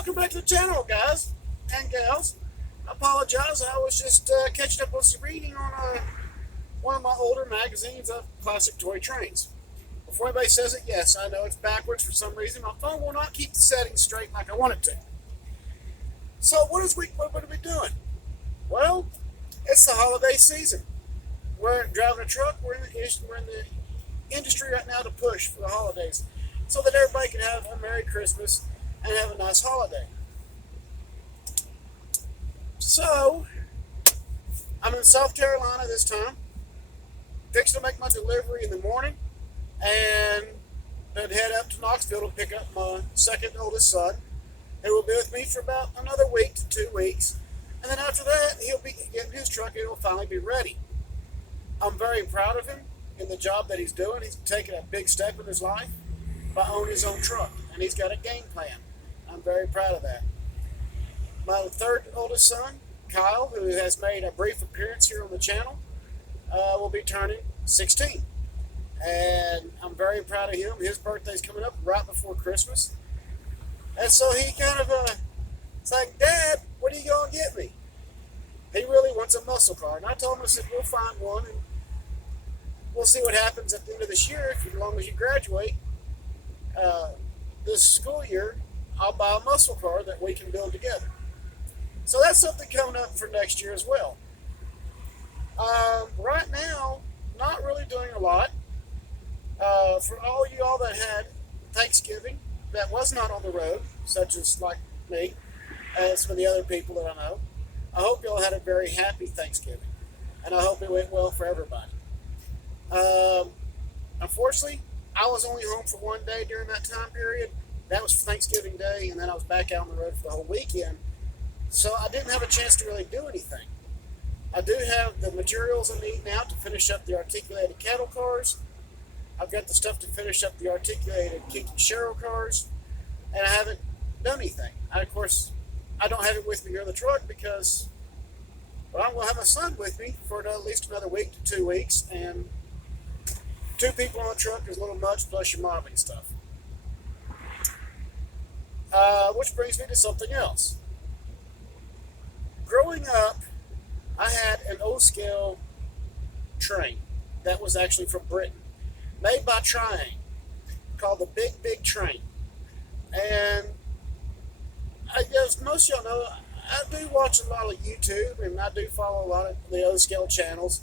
welcome back to the channel, guys and gals. I apologize, I was just catching up on some reading on one of my older magazines of classic toy trains. Before anybody says it, yes, I know it's backwards for some reason. My phone will not keep the settings straight like I want it to. So what are we doing? Well, it's the holiday season. We're driving a truck. We're in the industry right now to push for the holidays so that everybody can have a Merry Christmas and have a nice holiday. So, I'm in South Carolina this time, fixing to make my delivery in the morning, and then head up to Knoxville to pick up my second oldest son, who will be with me for about another week to 2 weeks, and then after that, he'll be getting his truck and it'll finally be ready. I'm very proud of him in the job that he's doing. He's taken a big step in his life by owning his own truck, and he's got a game plan. I'm very proud of that. My third oldest son, Kyle, who has made a brief appearance here on the channel, will be turning 16. And I'm very proud of him. His birthday's coming up right before Christmas. And so he kind of, it's like, Dad, what are you going to get me? He really wants a muscle car. And I told him, I said, we'll find one, and we'll see what happens at the end of this year. As long as you graduate this school year, I'll buy a muscle car that we can build together. So that's something coming up for next year as well. Right now, not really doing a lot. For all you all that had Thanksgiving that was not on the road, such as like me, and some of the other people that I know, I hope you all had a very happy Thanksgiving, and I hope it went well for everybody. Unfortunately, I was only home for one day during that time period. That was Thanksgiving Day, and then I was back out on the road for the whole weekend. So I didn't have a chance to really do anything. I do have the materials I need now to finish up the articulated cattle cars. I've got the stuff to finish up the articulated Keaton Sherrill cars, and I haven't done anything. Of course, I don't have it with me here in the truck because, well, I'm going to have my son with me for at least another week to 2 weeks, and 2 people on the truck is a little much, plus your modeling stuff. Which brings me to something else. Growing up, I had an O-scale train that was actually from Britain, made by Triang, called the Big Train. And as most of y'all know, I do watch a lot of YouTube, and I do follow a lot of the O-scale channels,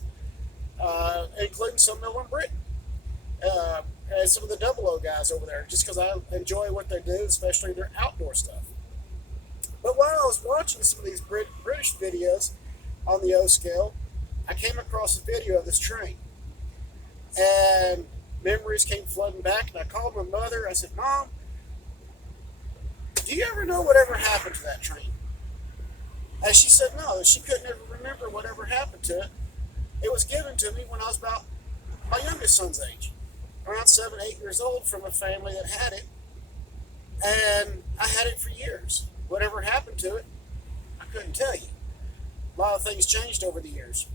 including some of them in Britain. And some of the Double O guys over there, just because I enjoy what they do, especially their outdoor stuff. But while I was watching some of these British videos on the O-scale, I came across a video of this train. And memories came flooding back, and I called my mother. I said, Mom, do you ever know whatever happened to that train? And she said no, she couldn't ever remember whatever happened to it. It was given to me when I was about my youngest son's age, around 7, 8 years old, from a family that had it. And I had it for years. Whatever happened to it, I couldn't tell you. A lot of things changed over the years.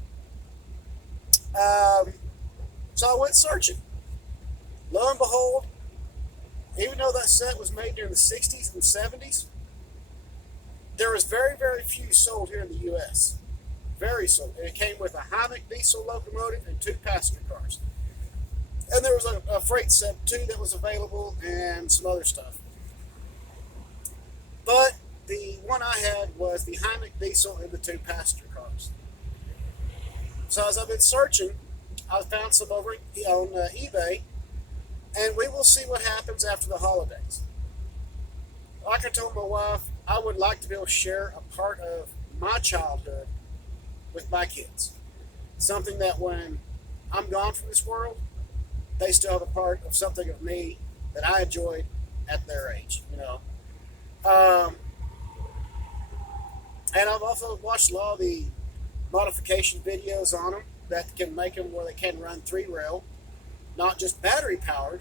So I went searching. Lo and behold, even though that set was made during the 60s and 70s, there was very, very few sold here in the U.S. Very sold. And it came with a Hymek diesel locomotive and 2 passenger cars. And there was a freight set too that was available, and some other stuff. But the one I had was the Hymek diesel and the 2 passenger cars. So as I've been searching, I found some over on eBay, and we will see what happens after the holidays. Like I told my wife, I would like to be able to share a part of my childhood with my kids. Something that when I'm gone from this world, they still have a part of something of me that I enjoyed at their age, you know. And I've also watched a lot of the modification videos on them that can make them where they can run 3-rail, not just battery powered,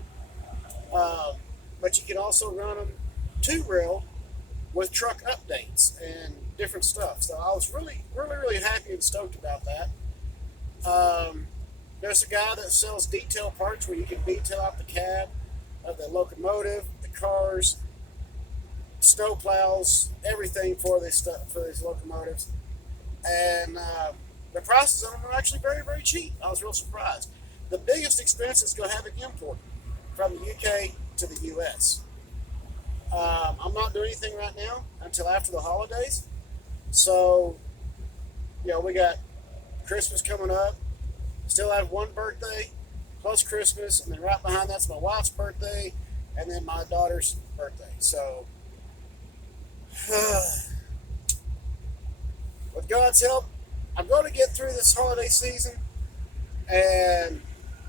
but you can also run them 2-rail with truck updates and different stuff. So I was really, really, really happy and stoked about that. There's a guy that sells detail parts where you can detail out the cab of the locomotive, the cars, snow plows, everything for this stuff, for these locomotives, and the prices on them are actually very, very cheap. I was real surprised. The biggest expense is going to have it imported from the UK to the US. I'm not doing anything right now until after the holidays. So, we got Christmas coming up. Still have one birthday, plus Christmas, and then right behind that's my wife's birthday, and then my daughter's birthday. So, with God's help, I'm going to get through this holiday season, and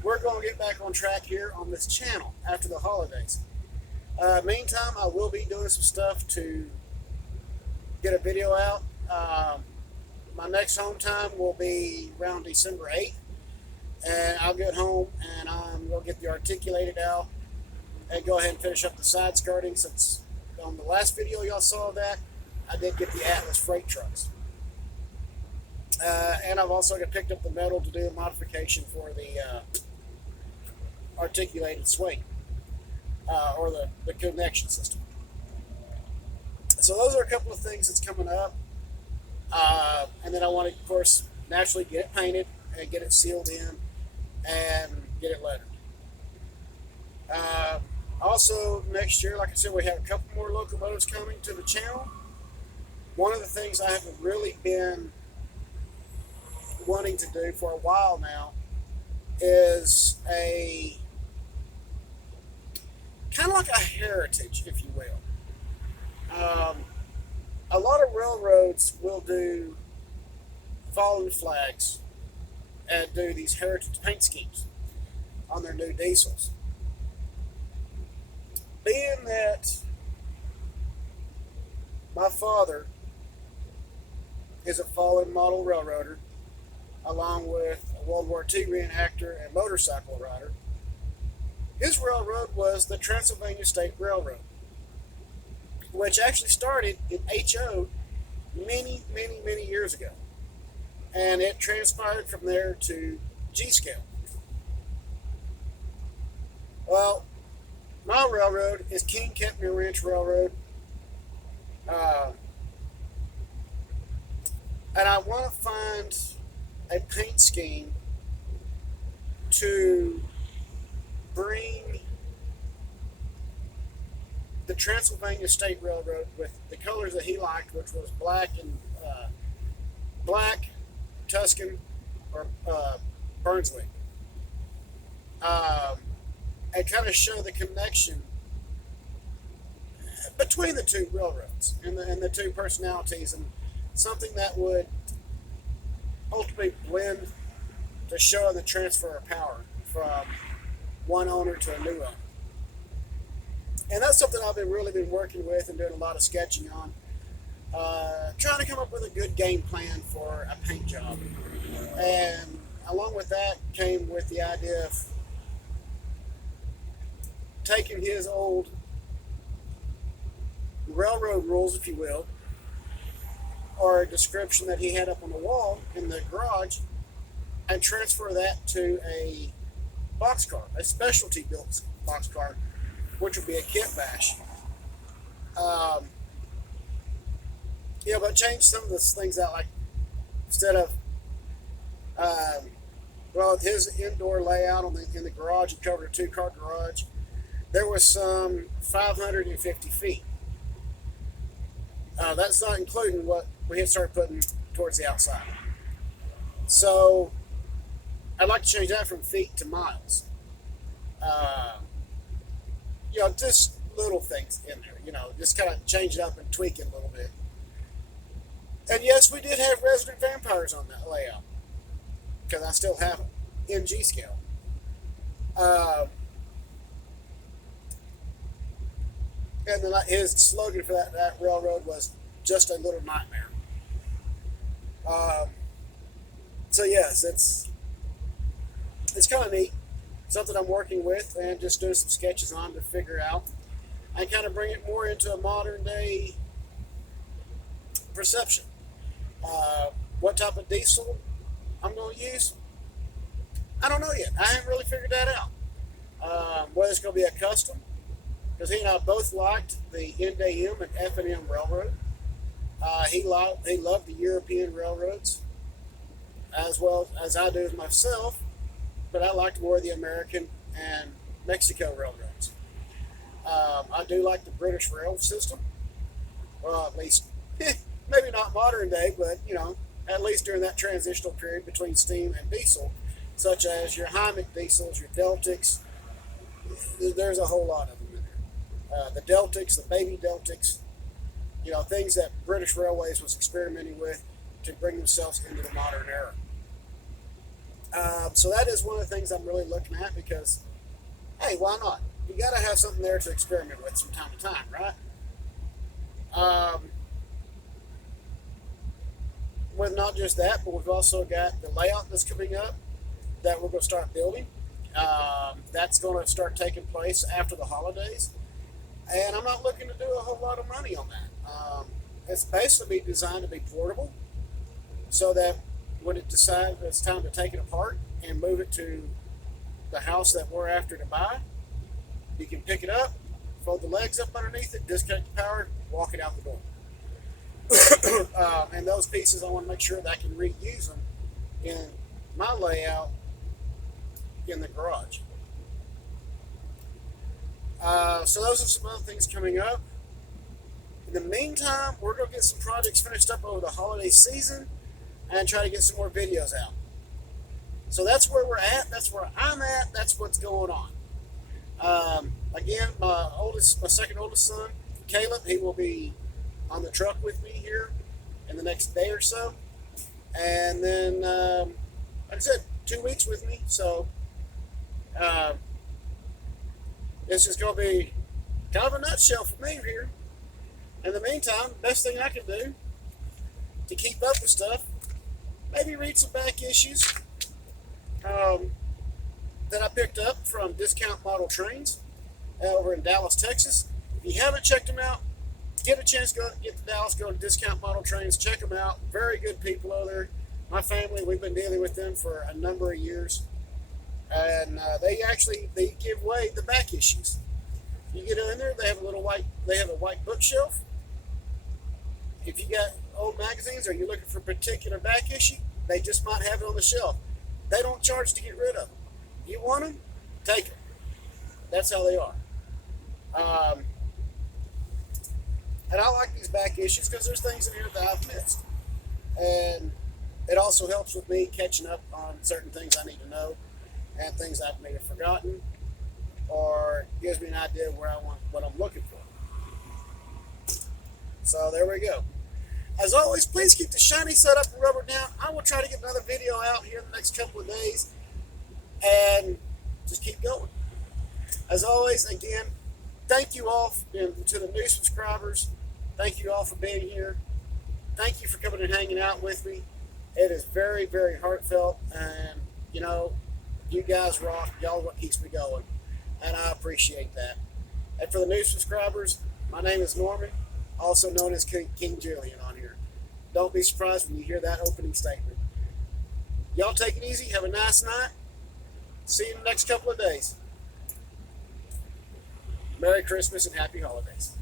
we're going to get back on track here on this channel after the holidays. Meantime, I will be doing some stuff to get a video out. My next home time will be around December 8th, and I'll get home and I'm going to get the articulated out and go ahead and finish up the side skirting, since on the last video y'all saw that, I did get the Atlas freight trucks. And I've also picked up the metal to do a modification for the articulated swing, or the connection system. So those are a couple of things that's coming up. And then I want to, of course, naturally get it painted and get it sealed in and get it lettered. Also, next year, like I said, we have a couple more locomotives coming to the channel. One of the things I have really been wanting to do for a while now is a kind of like a heritage, if you will. A lot of railroads will do fallen flags and do these heritage paint schemes on their new diesels. Being that my father is a fallen model railroader, along with a World War II reenactor and motorcycle rider, his railroad was the Transylvania State Railroad, which actually started in HO many, many, many years ago. And it transpired from there to G-scale. Well, my railroad is King Kepner Ranch Railroad. And I want to find a paint scheme to bring the Transylvania State Railroad with the colors that he liked, which was black and black, Tuscan, or Brunswick, and kind of show the connection between the two railroads and the two personalities, and something that would ultimately blend to show the transfer of power from one owner to a new owner. And that's something I've really been working with and doing a lot of sketching on, trying to come up with a good game plan for a paint job. And along with that came with the idea of taking his old railroad rules, if you will, or a description that he had up on the wall in the garage, and transfer that to a boxcar, a specialty built boxcar, which would be a kit bash. But change some of those things out, like instead of, his indoor layout in the garage, it covered a 2-car garage. There was some 550 feet. That's not including what we had started putting towards the outside. So I'd like to change that from feet to miles. Just little things in there, just kind of change it up and tweak it a little bit. And yes, we did have resident vampires on that layout, because I still have them in G-scale. And then his slogan for that railroad was "Just a Little Nightmare." So yes, it's kind of neat. Something I'm working with and just doing some sketches on to figure out and kind of bring it more into a modern day perception. What type of diesel I'm going to use, I don't know yet. I haven't really figured that out. Whether it's going to be a custom, because he and I both liked the NDM and F&M Railroad. He loved the European railroads as well as I do myself, but I liked more the American and Mexico railroads. I do like the British rail system. Well, at least, maybe not modern day, but at least during that transitional period between steam and diesel, such as your Heineck diesels, your Deltics. There's a whole lot of them in there. The Deltics, the baby Deltics, things that British Railways was experimenting with to bring themselves into the modern era. So that is one of the things I'm really looking at because, hey, why not? You got to have something there to experiment with from time to time, right? With not just that, but we've also got the layout that's coming up that we're going to start building. That's going to start taking place after the holidays. And I'm not looking to do a whole lot of money on that. It's basically designed to be portable so that when it decides it's time to take it apart and move it to the house that we're after to buy, you can pick it up, fold the legs up underneath it, disconnect the power, walk it out the door. And those pieces, I want to make sure that I can reuse them in my layout in the garage. So those are some other things coming up. In the meantime, we're going to get some projects finished up over the holiday season and try to get some more videos out. So that's where we're at. That's where I'm at. That's what's going on. Again, my second oldest son, Caleb, he will be on the truck with me here in the next day or so. And then, like I said, 2 weeks with me. So it's just going to be kind of a nutshell for me here. In the meantime, the best thing I can do to keep up with stuff, maybe read some back issues that I picked up from Discount Model Trains over in Dallas, Texas. If you haven't checked them out, get a chance to get to Dallas, go to Discount Model Trains, check them out. Very good people over there. My family, we've been dealing with them for a number of years. And they give away the back issues. You get in there, they have a white bookshelf. If you got old magazines or you're looking for a particular back issue, they just might have it on the shelf. They don't charge to get rid of them. You want them? Take them. That's how they are. And I like these back issues because there's things in here that I've missed. And it also helps with me catching up on certain things I need to know and things I may have forgotten, or gives me an idea of what I'm looking for. So there we go. As always, please keep the shiny set up and rubber down. I will try to get another video out here in the next couple of days and just keep going. As always, again, thank you all to the new subscribers. Thank you all for being here. Thank you for coming and hanging out with me. It is very, very heartfelt, and you guys rock. Y'all are what keeps me going, and I appreciate that. And for the new subscribers, my name is Norman, also known as King Julian on here. Don't be surprised when you hear that opening statement. Y'all take it easy. Have a nice night. See you in the next couple of days. Merry Christmas and Happy Holidays.